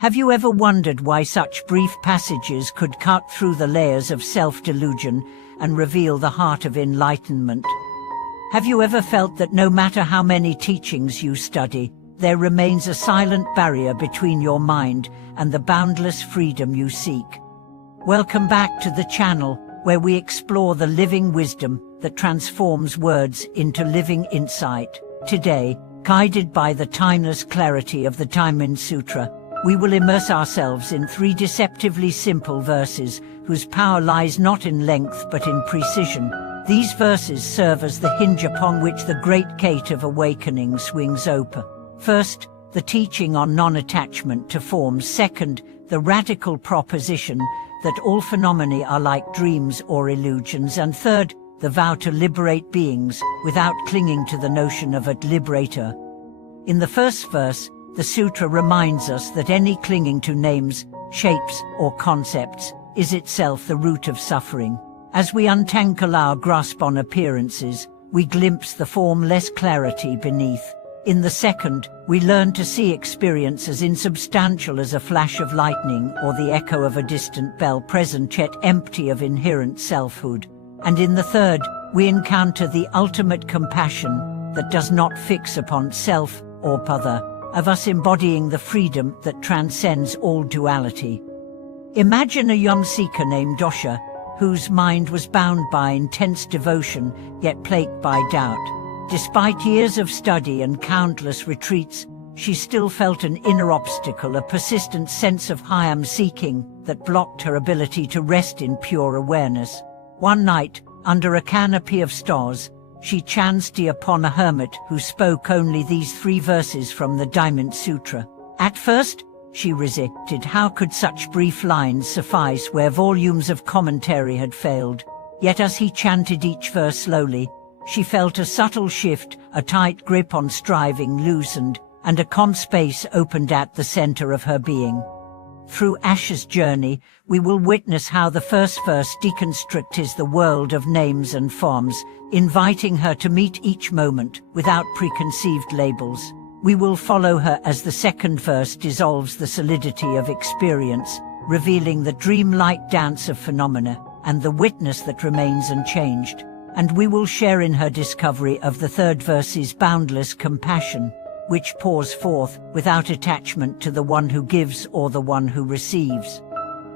Have you ever wondered why such brief passages could cut through the layers of self-delusion and reveal the heart of enlightenment? Have you ever felt that no matter how many teachings you study, there remains a silent barrier between your mind and the boundless freedom you seek? Welcome back to the channel, where we explore the living wisdom that transforms words into living insight. Today, guided by the timeless clarity of the Diamond Sutra, we will immerse ourselves in 3 deceptively simple verses whose power lies not in length but in precision. These verses serve as the hinge upon which the great gate of awakening swings open. First, the teaching on non-attachment to forms. Second, the radical proposition that all phenomena are like dreams or illusions. And third, the vow to liberate beings without clinging to the notion of a liberator. In the first verse, the sutra reminds us that any clinging to names, shapes, or concepts is itself the root of suffering. As we untangle our grasp on appearances, we glimpse the formless clarity beneath. In the second, we learn to see experience as insubstantial as a flash of lightning or the echo of a distant bell, present yet empty of inherent selfhood. And in the third, we encounter the ultimate compassion that does not fix upon self or other, of us embodying the freedom that transcends all duality. Imagine a young seeker named Osha, whose mind was bound by intense devotion, yet plagued by doubt. Despite years of study and countless retreats, she still felt an inner obstacle, a persistent sense of I am seeking that blocked her ability to rest in pure awareness. One night, under a canopy of stars, she chanced upon a hermit who spoke only these 3 verses from the Diamond Sutra. At first, she resisted. How could such brief lines suffice where volumes of commentary had failed? Yet as he chanted each verse slowly, she felt a subtle shift, a tight grip on striving loosened, and a calm space opened at the center of her being. Through Asha's journey, we will witness how the first verse deconstructs the world of names and forms, inviting her to meet each moment without preconceived labels. We will follow her as the second verse dissolves the solidity of experience, revealing the dreamlike dance of phenomena and the witness that remains unchanged. And we will share in her discovery of the third verse's boundless compassion, which pours forth without attachment to the one who gives or the one who receives.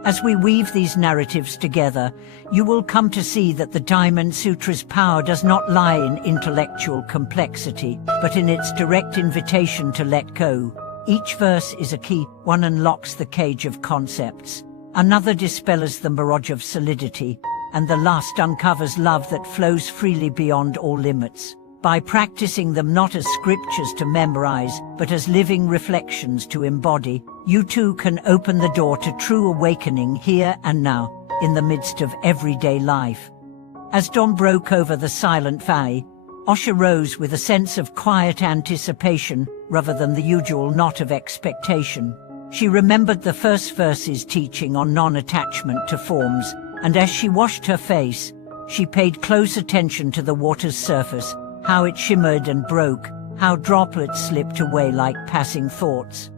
As we weave these narratives together, you will come to see that the Diamond Sutra's power does not lie in intellectual complexity, but in its direct invitation to let go. Each verse is a key. One unlocks the cage of concepts, another dispels the mirage of solidity, and the last uncovers love that flows freely beyond all limits. By practicing them not as scriptures to memorize, but as living reflections to embody, you too can open the door to true awakening here and now, in the midst of everyday life. As dawn broke over the silent valley, Osha rose with a sense of quiet anticipation rather than the usual knot of expectation. She remembered the first verse's teaching on non-attachment to forms, and as she washed her face, she paid close attention to the water's surface, how it shimmered and broke, how droplets slipped away like passing thoughts.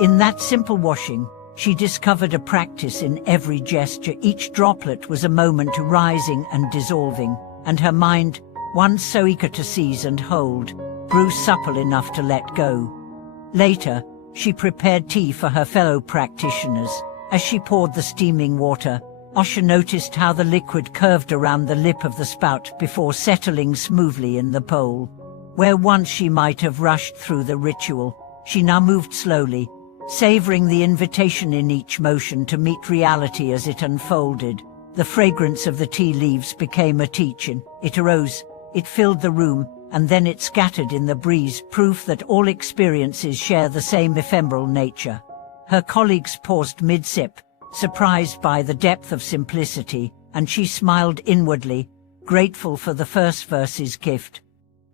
In that simple washing, she discovered a practice in every gesture. Each droplet was a moment rising and dissolving, and her mind, once so eager to seize and hold, grew supple enough to let go. Later, she prepared tea for her fellow practitioners. As she poured the steaming water, Osha noticed how the liquid curved around the lip of the spout before settling smoothly in the bowl. Where once she might have rushed through the ritual, she now moved slowly, savoring the invitation in each motion to meet reality as it unfolded. The fragrance of the tea leaves became a teaching. It arose, it filled the room, and then it scattered in the breeze, proof that all experiences share the same ephemeral nature. Her colleagues paused mid-sip, surprised by the depth of simplicity, and she smiled inwardly, grateful for the first verse's gift.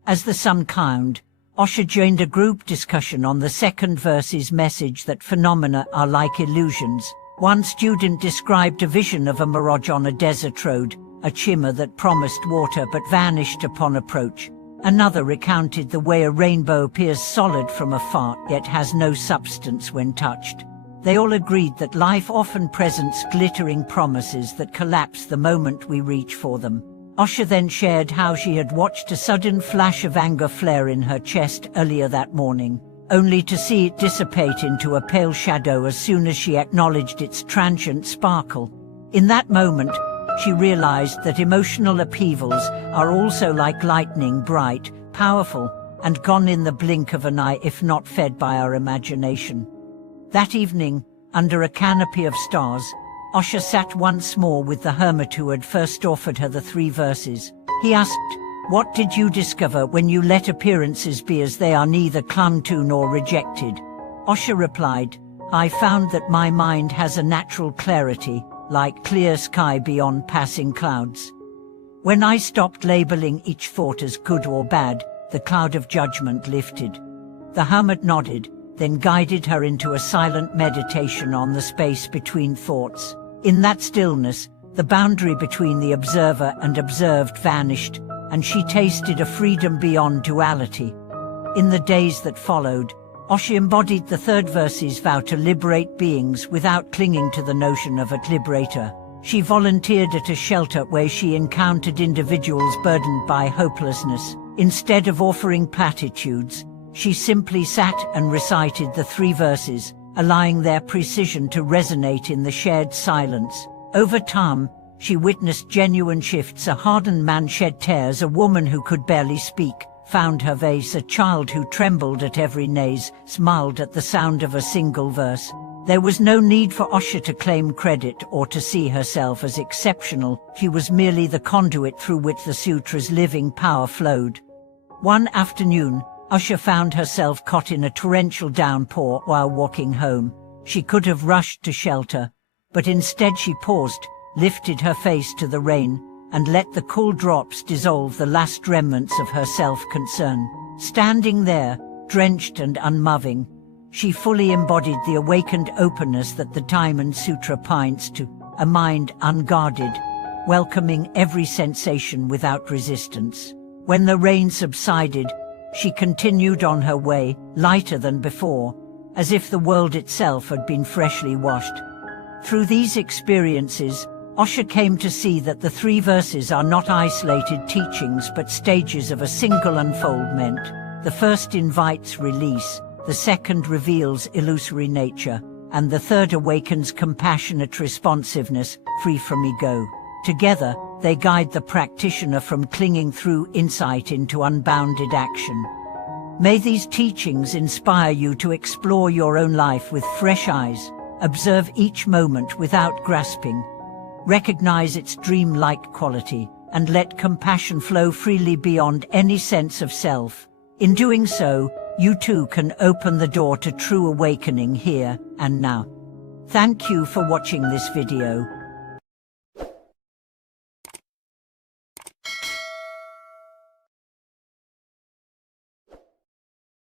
As the sun climbed, Osha joined a group discussion on the second verse's message that phenomena are like illusions. One student described a vision of a mirage on a desert road, a shimmer that promised water but vanished upon approach. Another recounted the way a rainbow appears solid from afar yet has no substance when touched. They all agreed that life often presents glittering promises that collapse the moment we reach for them. Osha then shared how she had watched a sudden flash of anger flare in her chest earlier that morning, only to see it dissipate into a pale shadow as soon as she acknowledged its transient sparkle. In that moment, she realized that emotional upheavals are also like lightning, bright, powerful, and gone in the blink of an eye if not fed by our imagination. That evening, under a canopy of stars, Osha sat once more with the hermit who had first offered her the 3 verses. He asked, "What did you discover when you let appearances be as they are, neither clung to nor rejected?" Osha replied, "I found that my mind has a natural clarity, like clear sky beyond passing clouds. When I stopped labeling each thought as good or bad, the cloud of judgment lifted." The hermit nodded, then guided her into a silent meditation on the space between thoughts. In that stillness, the boundary between the observer and observed vanished, and she tasted a freedom beyond duality. In the days that followed, Osha embodied the 3rd verse's vow to liberate beings without clinging to the notion of a liberator. She volunteered at a shelter where she encountered individuals burdened by hopelessness. Instead of offering platitudes, she simply sat and recited the 3 verses, allowing their precision to resonate in the shared silence. Over time, she witnessed genuine shifts. A hardened man shed tears, a woman who could barely speak found her voice, a child who trembled at every naze smiled at the sound of a single verse. There was no need for Osha to claim credit or to see herself as exceptional. She was merely the conduit through which the sutra's living power flowed. One afternoon, Osha found herself caught in a torrential downpour while walking home. She could have rushed to shelter, but instead she paused, lifted her face to the rain, and let the cool drops dissolve the last remnants of her self-concern. Standing there, drenched and unmoving, she fully embodied the awakened openness that the Diamond Sutra points to, a mind unguarded, welcoming every sensation without resistance. When the rain subsided, she continued on her way, lighter than before, as if the world itself had been freshly washed. Through these experiences, Osha came to see that the 3 verses are not isolated teachings but stages of a single unfoldment. The first invites release, the second reveals illusory nature, and the third awakens compassionate responsiveness, free from ego. Together, they guide the practitioner from clinging through insight into unbounded action. May these teachings inspire you to explore your own life with fresh eyes, observe each moment without grasping, recognize its dream-like quality, and let compassion flow freely beyond any sense of self. In doing so, you too can open the door to true awakening here and now. Thank you for watching this video.